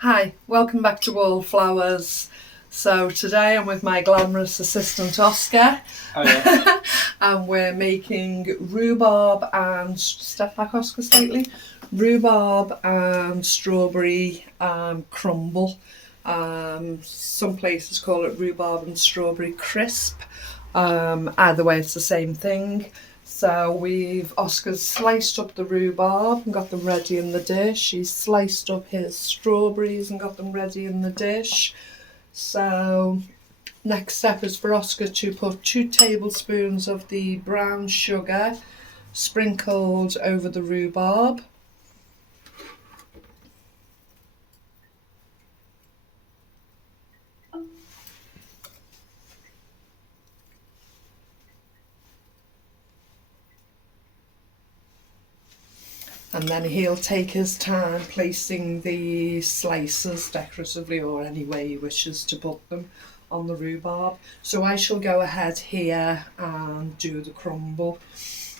Hi, welcome back to Wallflowers. So today I'm with my glamorous assistant Oscar. Oh yeah. And we're making rhubarb and step back Oscar slightly. Rhubarb and strawberry crumble. Some places call it rhubarb and strawberry crisp. Either way, it's the same thing. So Oscar's sliced up the rhubarb and got them ready in the dish. He's sliced up his strawberries and got them ready in the dish. So next step is for Oscar to put 2 tablespoons of the brown sugar sprinkled over the rhubarb. And then he'll take his time placing the slices decoratively or any way he wishes to put them on the rhubarb. So I shall go ahead here and do the crumble.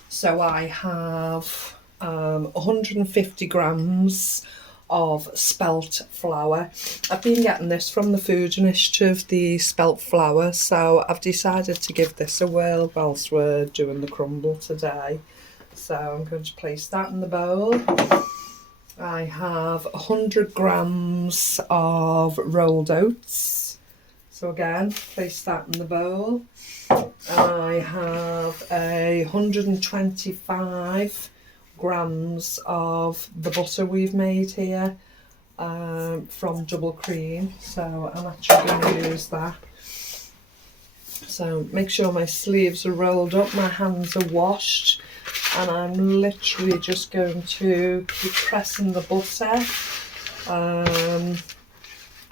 So I have 150 grams of spelt flour. I've been getting this from the Food Initiative, the spelt flour, so I've decided to give this a whirl whilst we're doing the crumble today. So I'm going to place that in the bowl. I have 100 grams of rolled oats. So again, place that in the bowl. I have 125 grams of the butter we've made here from Double Cream. So I'm actually going to use that. So make sure my sleeves are rolled up, my hands are washed, and I'm literally just going to keep pressing the butter. I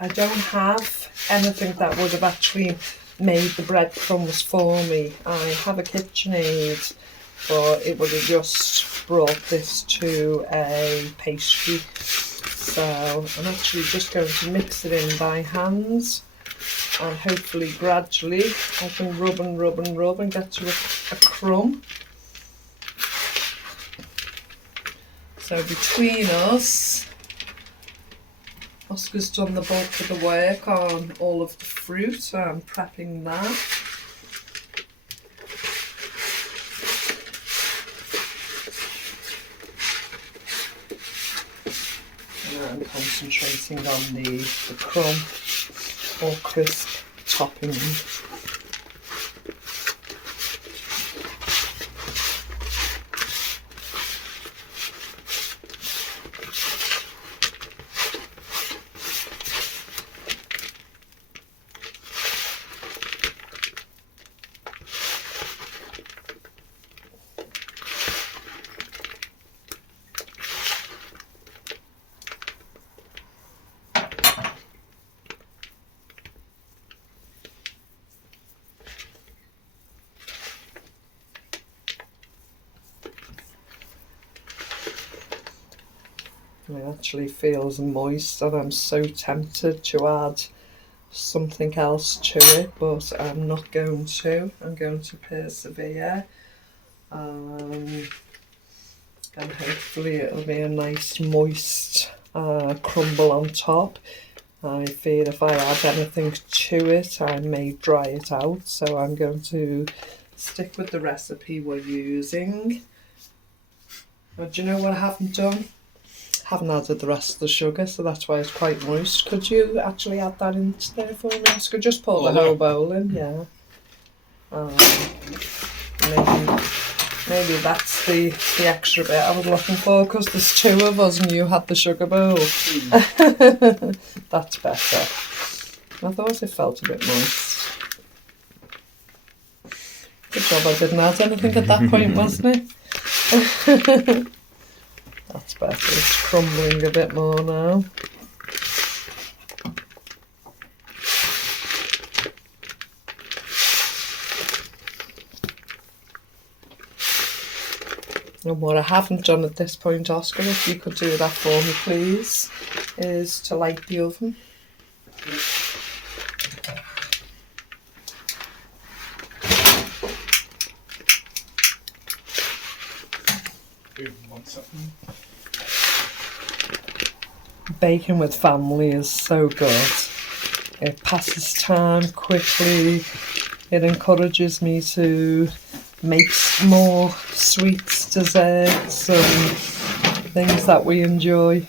don't have anything that would have actually made the breadcrumbs for me. I have a KitchenAid, but it would have just brought this to a pastry. So I'm actually just going to mix it in by hand, and hopefully gradually I can rub and rub and rub and get to a crumb. So between us, Oscar's done the bulk of the work on all of the fruit, so I'm prepping that. And I'm concentrating on the crumb or crisp topping. It actually feels moist and I'm so tempted to add something else to it, but I'm not going to. I'm going to persevere, and hopefully it'll be a nice moist crumble on top. I fear if I add anything to it I may dry it out, so I'm going to stick with the recipe we're using. But do you know what I haven't done? Haven't added the rest of the sugar, so that's why it's quite moist. Could you actually add that into there for me, Oscar? Just pour the whole bowl in, yeah. Maybe that's the extra bit I was looking for, because there's 2 of us and you had the sugar bowl. That's better. I thought it felt a bit moist. Good job I didn't add anything at that point, wasn't it? That's better. It's crumbling a bit more now. And what I haven't done at this point, Oscar, if you could do that for me please, is to light the oven. Baking with family is so good. It passes time quickly. It encourages me to make more sweets, desserts, and things that we enjoy.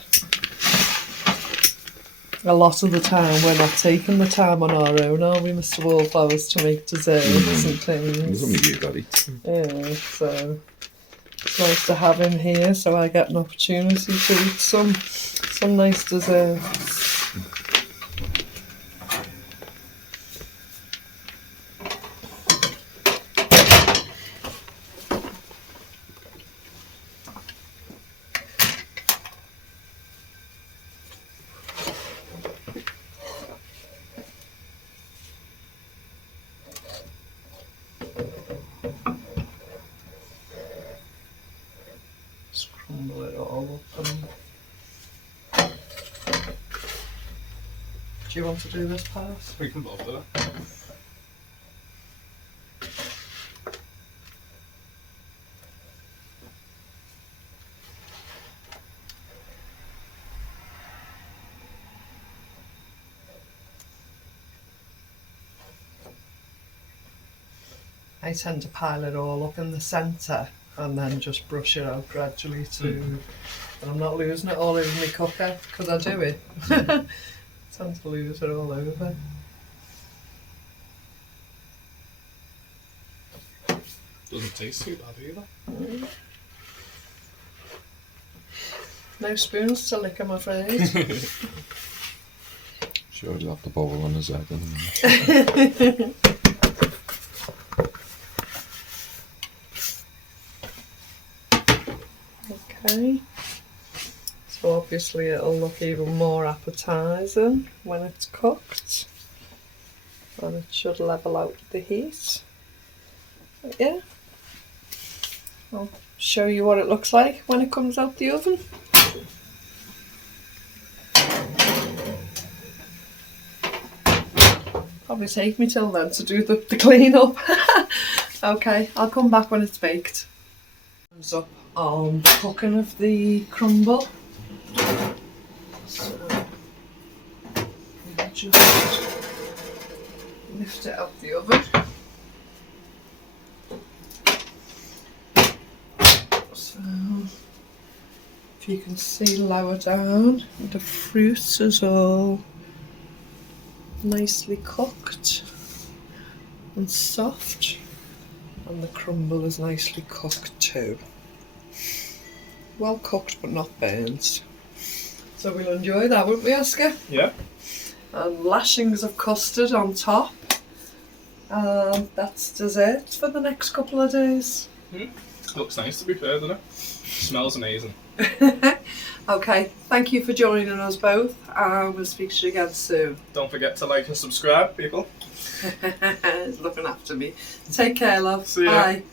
A lot of the time we're not taking the time on our own, are we, Mr. Wallflowers, to make desserts and things? There's only you got it. Yeah, so it's nice to have him here so I get an opportunity to eat some nice desserts. Just crumble it all up. Do you want to do this part? We can both do it. I tend to pile it all up in the centre and then just brush it out gradually and I'm not losing it all over my cooker because I do it. I tend to lose it all over. Doesn't taste too bad either. No spoons to lick, I'm afraid. Sure, he'll have the bowl on his head in a minute. Okay. So obviously it'll look even more appetising when it's cooked. And it should level out the heat. But yeah. I'll show you what it looks like when it comes out the oven. Probably take me till then to do the clean up. Okay, I'll come back when it's baked. Thumbs up on cooking of the crumble. So we'll just lift it out the oven. So if you can see lower down, the fruit is all nicely cooked and soft, and the crumble is nicely cooked too. Well cooked but not burnt. So we'll enjoy that, won't we, Oscar? Yeah. And lashings of custard on top. And that's dessert for the next couple of days. Looks nice, to be fair, doesn't it? Smells amazing. Okay, thank you for joining us both, and we'll speak to you again soon. Don't forget to like and subscribe, people. He's looking after me. Take care, love. See ya. Bye.